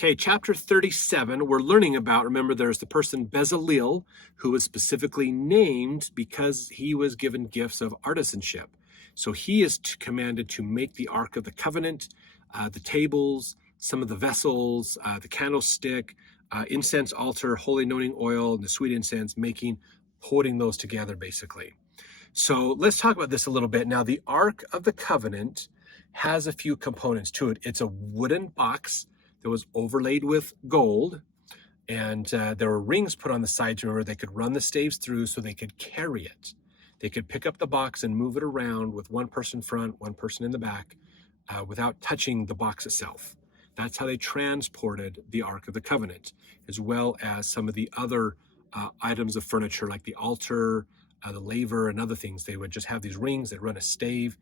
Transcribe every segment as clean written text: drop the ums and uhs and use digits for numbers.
Okay, chapter 37, we're learning about, remember, there's the person Bezalel, who was specifically named because he was given gifts of artisanship. So he is commanded to make the Ark of the Covenant, the tables, some of the vessels, the candlestick, incense altar, holy anointing oil, and the sweet incense, putting those together, basically. So let's talk about this a little bit. Now, the Ark of the Covenant has a few components to it. It's a wooden box that was overlaid with gold, and there were rings put on the sides. Remember, they could run the staves through so they could carry it. They could pick up the box and move it around with one person front, one person in the back, without touching the box itself. That's how they transported the Ark of the Covenant, as well as some of the other items of furniture like the altar, the laver, and other things. They would just have these rings that run a stave.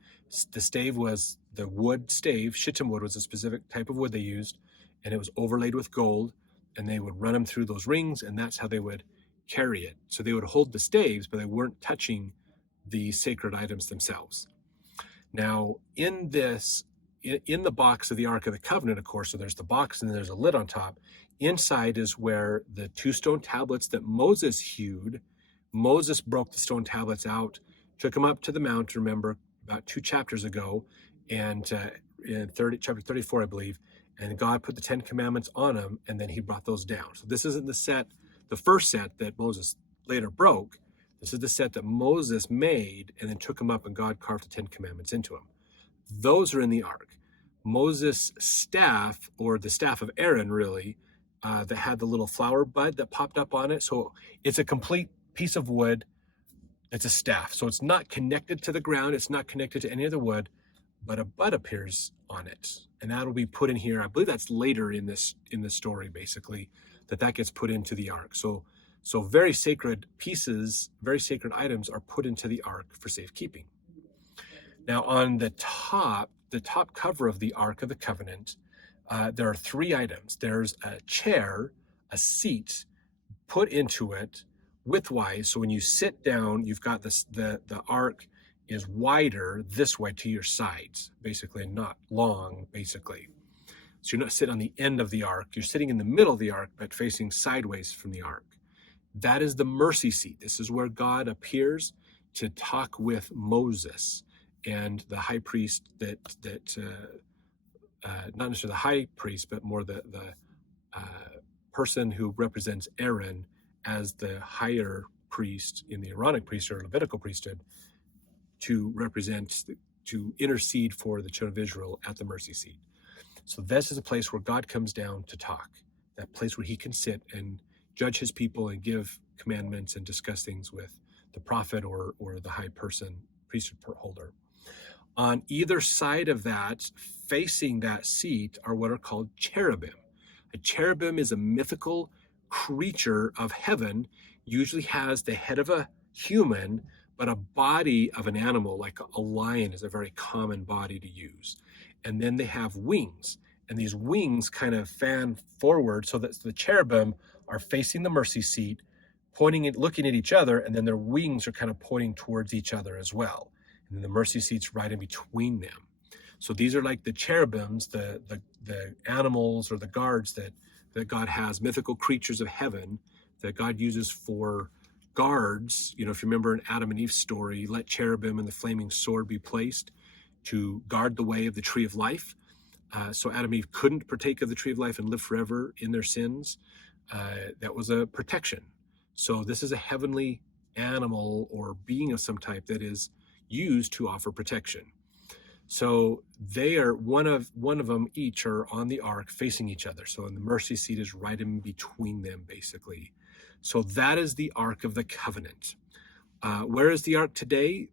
The stave was the wood stave. Shittim wood was a specific type of wood they used, and it was overlaid with gold, and they would run them through those rings, and that's how they would carry it. So they would hold the staves, but they weren't touching the sacred items themselves. Now, in the box of the Ark of the Covenant, of course, so there's the box and then there's a lid on top. Inside is where the 2 stone tablets that Moses hewed. Moses broke the stone tablets out, took them up to the mount, remember, about 2 chapters ago, and in chapter 34, I believe, and God put the 10 commandments on them, and then he brought those down. So this isn't the first set that Moses later broke. This is the set that Moses made and then took them up, and God carved the 10 commandments into them. Those are in the ark. Moses' staff, or the staff of Aaron, really, that had the little flower bud that popped up on it. So it's a complete piece of wood. It's a staff. So it's not connected to the ground. It's not connected to any other wood, but a bud appears on it. And that'll be put in here. I believe that's later in this story, basically, that gets put into the ark. So very sacred pieces, very sacred items are put into the ark for safekeeping. Now, on the top cover of the Ark of the Covenant, there are 3 items. There's a chair, a seat put into it widthwise. So when you sit down, you've got this, the ark is wider this way to your sides, basically, and not long, basically. So you're not sitting on the end of the ark. You're sitting in the middle of the ark, but facing sideways from the ark. That is the mercy seat. This is where God appears to talk with Moses and the high priest that not necessarily the high priest, but more the person who represents Aaron as the higher priest in the Aaronic priesthood or Levitical priesthood, to intercede for the children of Israel at the mercy seat. So this is a place where God comes down to talk, that place where he can sit and judge his people and give commandments and discuss things with the prophet or the high person, priesthood holder. On either side of that, facing that seat, are what are called cherubim. A cherubim is a mythical creature of heaven, usually has the head of a human, but a body of an animal, like a lion is a very common body to use. And then they have wings, and these wings kind of fan forward so that the cherubim are facing the mercy seat, looking at each other, and then their wings are kind of pointing towards each other as well. And then the mercy seat's right in between them. So these are like the cherubims, the animals or the guards that God has, mythical creatures of heaven that God uses for guards. You know, if you remember in Adam and Eve's story, let cherubim and the flaming sword be placed to guard the way of the tree of life. So Adam and Eve couldn't partake of the tree of life and live forever in their sins. That was a protection. So this is a heavenly animal or being of some type that is used to offer protection. So they are one of them each are on the ark facing each other. So the mercy seat is right in between them, basically. So that is the Ark of the Covenant. Where is the ark today?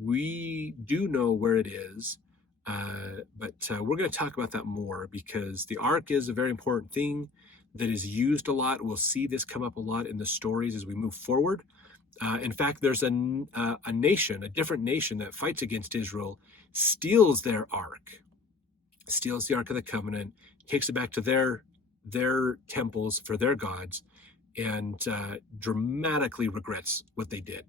We do know where it is, but we're going to talk about that more, because the ark is a very important thing that is used a lot. We'll see this come up a lot in the stories as we move forward. In fact, there's a different nation that fights against Israel, steals their ark, steals the Ark of the Covenant, takes it back to their temples for their gods, and dramatically regrets what they did.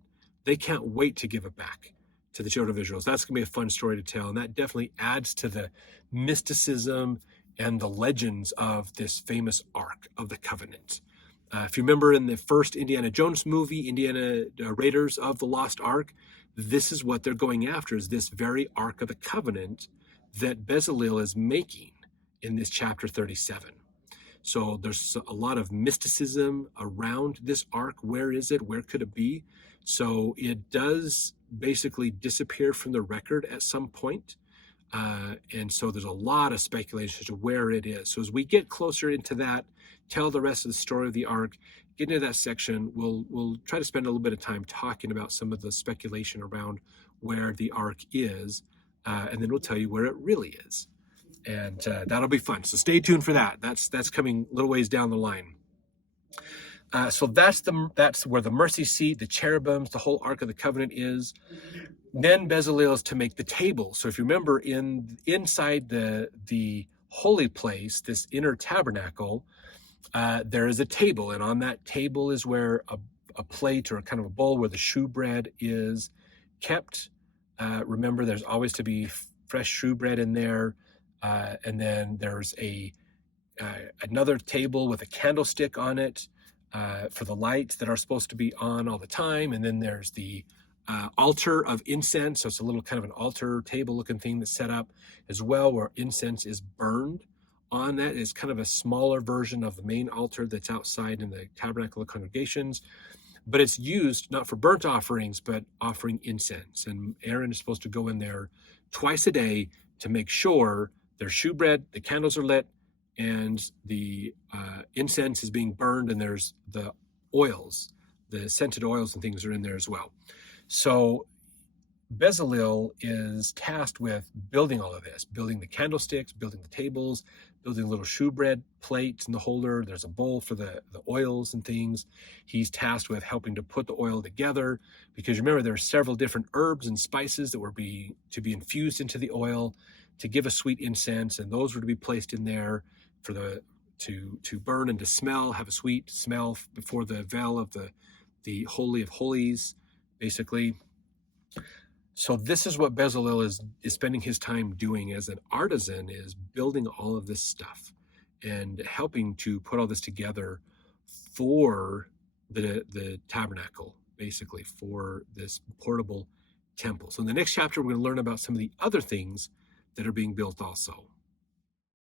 They can't wait to give it back to the children of Israel. So that's going to be a fun story to tell, and that definitely adds to the mysticism and the legends of this famous Ark of the Covenant. If you remember in the first Indiana Jones movie, Indiana Raiders of the Lost Ark, this is what they're going after, is this very Ark of the Covenant that Bezalel is making in this chapter 37. So there's a lot of mysticism around this ark. Where is it? Where could it be? So it does basically disappear from the record at some point. And so there's a lot of speculation as to where it is. So as we get closer into that, tell the rest of the story of the ark, get into that section, we'll try to spend a little bit of time talking about some of the speculation around where the ark is, and then we'll tell you where it really is. And that'll be fun. So stay tuned for that. That's coming a little ways down the line. So that's where the mercy seat, the cherubims, the whole Ark of the Covenant is. Then Bezalel is to make the table. So if you remember, inside the holy place, this inner tabernacle, there is a table, and on that table is where a plate or kind of a bowl where the shewbread is kept. Remember, there's always to be fresh shewbread in there. And then there's another table with a candlestick on it for the lights that are supposed to be on all the time. And then there's the altar of incense. So it's a little kind of an altar table looking thing that's set up as well, where incense is burned on that. It's kind of a smaller version of the main altar that's outside in the Tabernacle of Congregations. But it's used not for burnt offerings, but offering incense. And Aaron is supposed to go in there twice a day to make sure there's shewbread, the candles are lit, and the incense is being burned, and there's the oils, the scented oils and things are in there as well. So Bezalel is tasked with building all of this, building the candlesticks, building the tables, building a little shewbread plates in the holder. There's a bowl for the oils and things. He's tasked with helping to put the oil together, because remember, there are several different herbs and spices that were to be infused into the oil to give a sweet incense, and those were to be placed in there for to burn and to smell, have a sweet smell before the veil of the Holy of Holies, basically. So this is what Bezalel is spending his time doing as an artisan, is building all of this stuff and helping to put all this together for the tabernacle, basically for this portable temple. So in the next chapter, we're going to learn about some of the other things that are being built also.